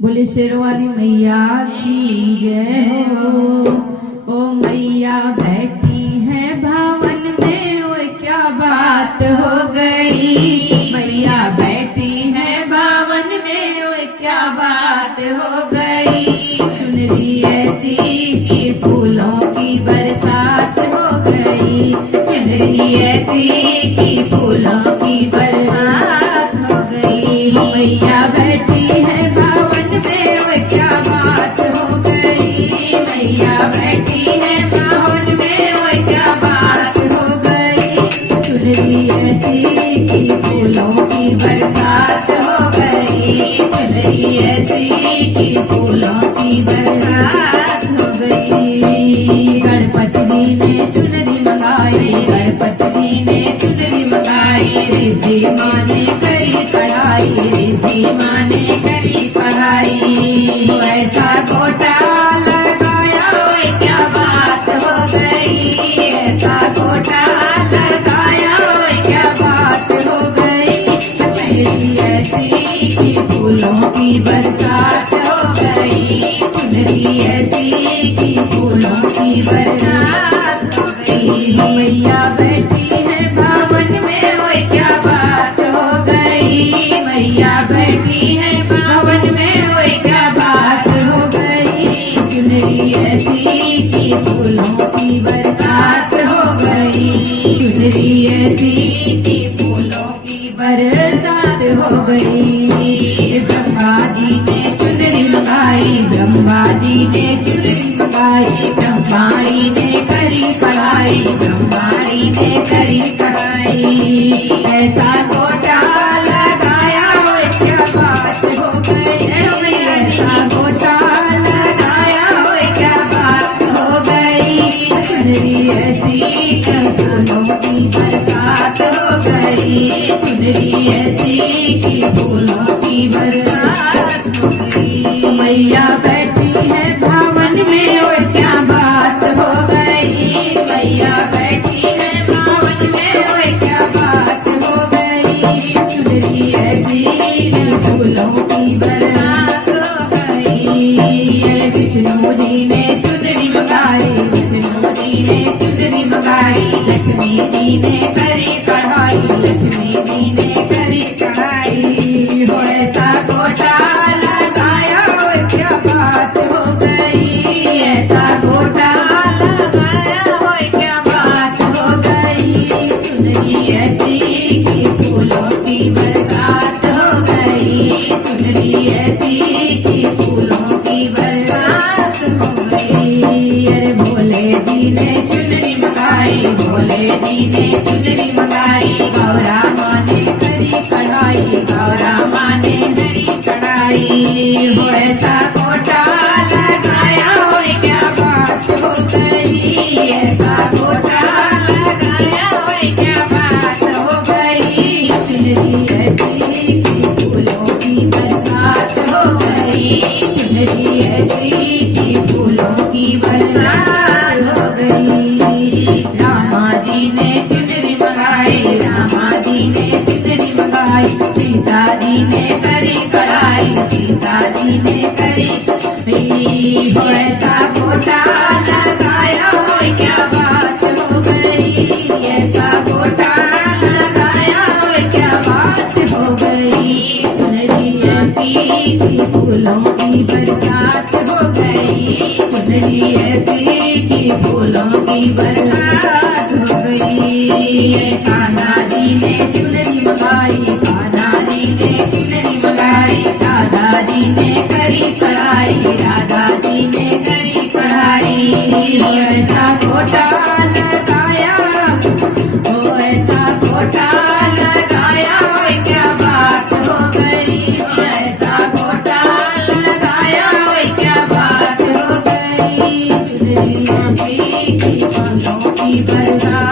बोले शेरवाली मैया की जय हो। ओ मैया बैठी है भवन में, ओ क्या बात हो गई। मैया बैठी है भवन में, ओ क्या बात हो गई। चुनरी ऐसी कि फूलों की बरसात हो गई। चुनरी ऐसी कि फूलों की बरसात हो गई। मैया बैठी है भवन में, ओ क्या बात हो गई। मैया बैठी है भवन में, ओ क्या बात हो गई। चुनरी ऐसी कि फूलों की बरसात हो गई। चुनरी ऐसी कि फूलों की बरसात हो गई। गणपति जी ने चुनरी मंगाई, गणपति जी ने चुनरी मंगाई। रिद्धि माँ ने करी कढ़ाई, रिद्धि माँ ने करी कढ़ाई। ऐसा गोटा लगाया, ओए क्या बात हो गई। ऐसा गोटा लगाया, ओए क्या बात हो गई। चुनरी ऐसी कि फूलों की बरसात हो गई। चुनरी ऐसी कि फूलों की बरसात हो गई। मैया बैठी है भवन में, ओए क्या बात हो गई। मैया बैठी है भवन में, ओए क्या बात हो गई। चुनरी ऐसी कि फूलों की बरसात हो गई। चुनरी ऐसी कि फूलों की बरसात हो गई। ब्रह्मा जी ने चुनरी मंगाई, ब्रह्मा जी ने चुनरी मंगाई। ब्रह्माणी ने करी कढ़ाई, ब्रह्माणी ने करी कढ़ाई। ऐसा गोटा लगाया, ओए क्या बात हो गई। ऐसा गोटा लगाया, ओए क्या बात हो गई। चुनरी ऐसी कि फूलों की बरसात हो गई। चुनरी ऐसी कि फूलों की बरसात हो गई। मैया बैठी है भवन में, और क्या बात हो गई। मैया बैठी है भवन में, और क्या बात हो गई। चुनरी ऐसी कि फूलों की बरसात हो गई। विष्णु जी ने चुनरी मंगाई, विष्णु जी ने चुनरी मंगाई। लक्ष्मी जी ने करी कढ़ाई, लक्ष्मी जी ने करी कढ़ाई। हो ऐसा गोटा लगाया, ओ क्या बात हो गई। ऐसा गोटा लगाया, ओ क्या बात हो गई। चुनरी ऐसी कि फूलों की बरसात हो गई। चुनरी ऐसी कि फूलों की बरसात हो गई। अरे भोले जी ने चुनरी मंगाई, भोले जी ने चुनरी मंगाई। गौरा माँ ने करी कढ़ाई, गौरा माँ ने करी कढ़ाई। हो ऐसा गोटा लगाया, ओए क्या बात हो गई। ऐसा गोटा लगाया, ओए क्या बात हो गई। चुनरी ऐसी कि फूलों की बरसात हो गई। चुनरी ऐसी कि फूलों की बरसात हो गई। रामा जी ने चुनरी मंगाई, रामा जी ने चुनरी मंगाई। सीता जी ने करी कढ़ाई, सीता जी ने करी कढ़ाई। हो ऐसा गोटा लगाया, ओए क्या बात हो गई। ऐसा गोटा लगाया, ओए क्या बात हो गई। चुनरी ऐसी कि फूलों की बरसात हो गई। चुनरी ऐसी कि फूलों की बरसात हो गई। कान्हा जी ने चुनरी मंगाई, कान्हा जी ने चुनरी मंगाई। राधा जी ने करी कढ़ाई, राधा जी ने करी कढ़ाई। ऐसा गोटा लगाया, ओ ऐसा गोटा लगाया, ओए क्या बात हो गई। ऐसा गोटा लगाया, ओए क्या बात हो गई। चुनरी ऐसी कि फूलों की बरसात